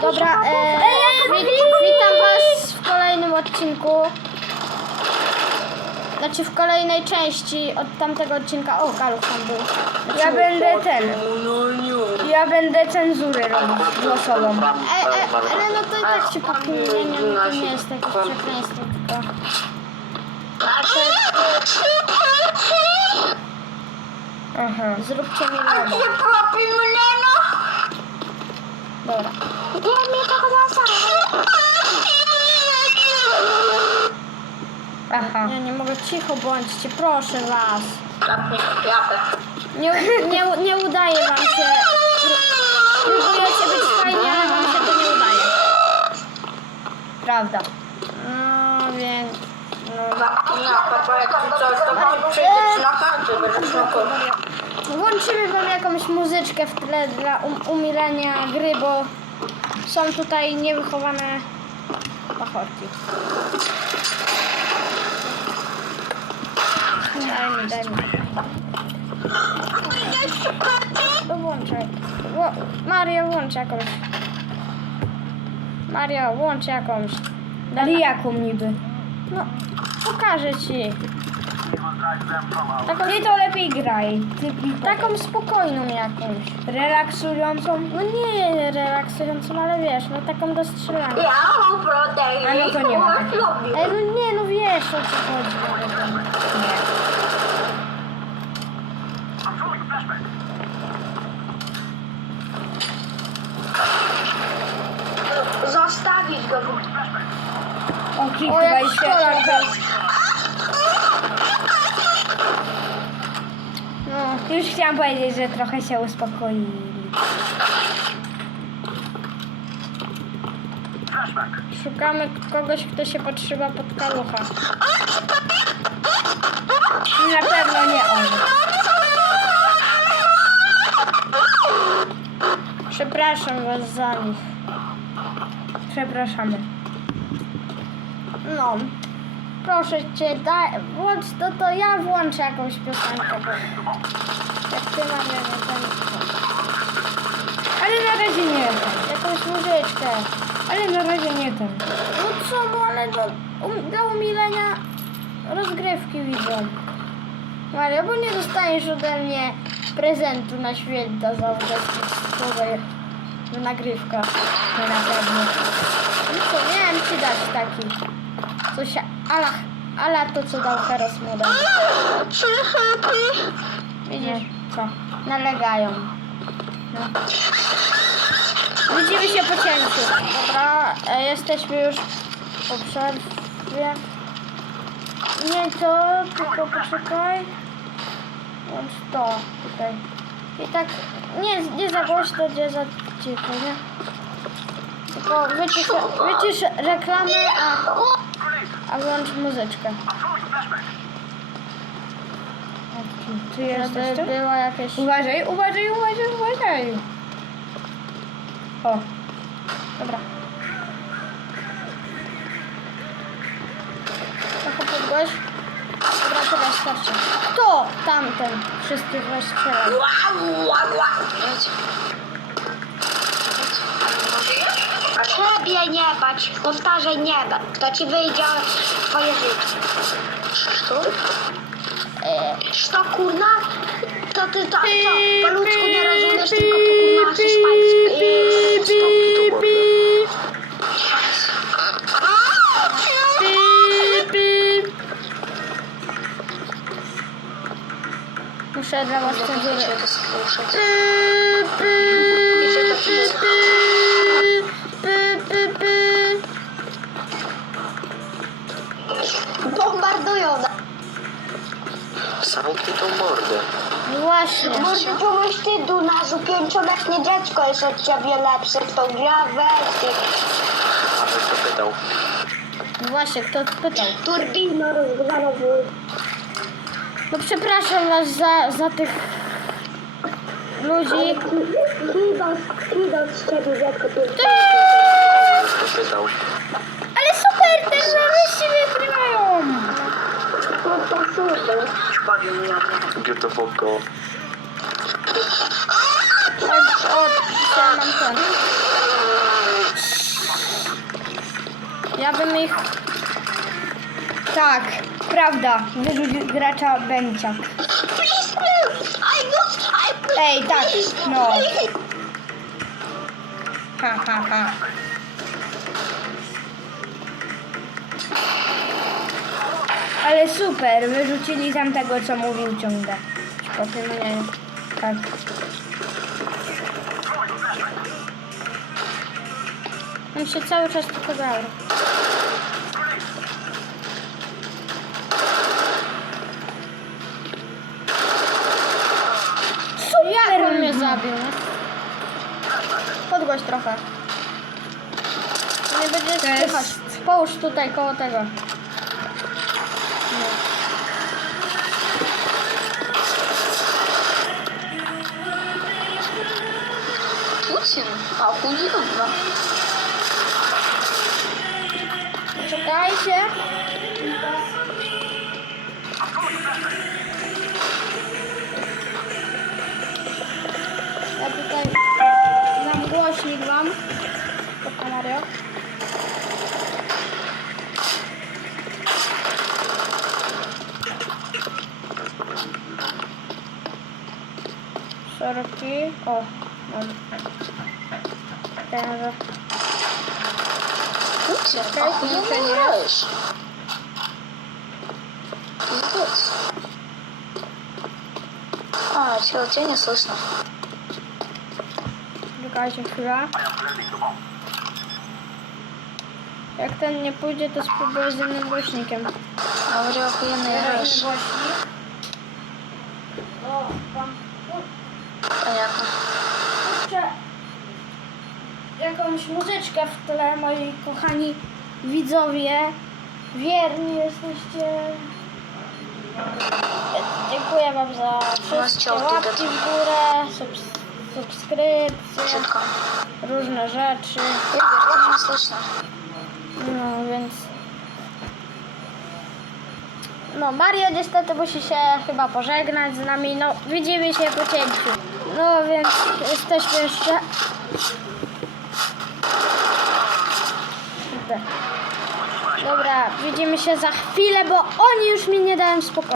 Dobra, e, wit, witam was w kolejnym odcinku. Znaczy w kolejnej części od tamtego odcinka. O, Kaluch tam był. Ja będę ten. Ja będę cenzurę robić głosową. E, e, ale no to i tak się pakuje, nie, to nie jest jakieś przekleństwo, tylko... Aha. Zróbcie mi logo. No! Dobra. Aha. Ja nie mogę, cicho bądźcie, proszę was. Nie, nie, nie udaje wam się. Pró- Próbujecie być fajni, ale wam się to nie udaje. Prawda. No więc. No, kurwa. Włączymy wam jakąś muzyczkę w tle dla um, umilenia gry, bo są tutaj niewychowane pachorki. Daj mi, daj mi. To włączaj. Wo- Mario, włącz jakąś. Mario, włącz jakąś. Ale jaką niby? No, pokażę ci. Taką, Ty to lepiej graj. Ty tak taką spokojną jakąś. relaksującą. No nie relaksującą, ale wiesz, no taką do strzelania. Ja mam proteiny. A no to nie ma takiej. Ej, no nie, no wiesz o co chodzi. Zostawić go. O, O, kliknął jak i. No, Już chciałam powiedzieć, że trochę się uspokoili. szukamy kogoś, kto się podszywa pod kalucha. Na pewno nie on. Przepraszam was za nich. Przepraszamy. No, proszę cię, daj, włącz to, to ja włączę jakąś piosenkę. Jak ty wiem, ten, Ale na razie nie ten. jakąś muzyczkę. Ale na razie nie ten. No co, no ale do, um, dla umilenia rozgrywki widzą. Mario, bo nie dostaniesz ode mnie prezentu na święta za uczestnictwowe w nagrywkach. To na pewno. No co, miałem ci dać taki. Coś ala, ala to, co dał Heros Moda. Widzisz? Co? Nalegają. No. Widzimy się po cięciu. Dobra, e, jesteśmy już po przerwie. Nie to, tylko poczekaj. Włącz to tutaj. I tak, nie, nie za głośno, nie za cicho, nie? Tylko wycisz, wycisz reklamę, a, a włącz muzyczkę. Ty jesteś Żeby tu? było jakieś... Uważaj, uważaj, uważaj, uważaj. O, Dobra. Trochę podgłoś. Dobra, teraz starczy. Kto? Tamten. Wszyscy rozstrzelają. A ciebie nie bać, powtarzaj nie bać. To ci wyjdzie twoje życie. Co? E, Co kurna? To ty to, co? Po ludzku nie rozumiesz, tylko po kurna hiszpańsku. Yy, stopki tu muszę dla was cenzury. Nas. Zamknij tą mordę. No właśnie. Może tu wstydu nasu, pięcioletnie dziecko jest od ciebie lepsze w tą grę, weź A kto pytał? No właśnie, kto pytał? Turbino rozgranowy. No przepraszam was za, za tych ludzi. Kridos z ciebie dziecko pięcioletnie. Kto pytał? Ale super, terroryści wygrywają. No to super. Beautiful girl. O, o, dzisiaj mam ten. Ja bym ich... Tak, prawda. Wyrzuć gracza I Ej, tak, no. Ha, ha, ha. Ale super, wyrzucili tam tego, co mówił ciągle. Po tym nie. Tak. On się cały czas tylko grał. Jak on mnie zabił? no? Podgłoś trochę. Nie będzie To jest- słychać. Połóż tutaj koło tego. 8, a ogólnie dobra. Czekajcie. Ja tutaj dam głośnik wam. To Mario. Szeroki. O. Даже. Путин, как ты умираешь? Пиздец. А, чел, тебя не слышно. Докажем сюда. Как-то не будет с побожденным гушником. А уже охуенно играешь. Понятно. jakąś muzyczkę w tle, moi kochani widzowie. Wierni jesteście. Dziękuję Wam za wszystkie łapki w górę, subs subskrypcje, Wszystko. różne rzeczy. No więc... No, Mario niestety musi się chyba pożegnać z nami. No, widzimy się po cięciu. No więc jesteśmy jeszcze... Dobra, widzimy się za chwilę, bo oni już mi nie dają spokoju.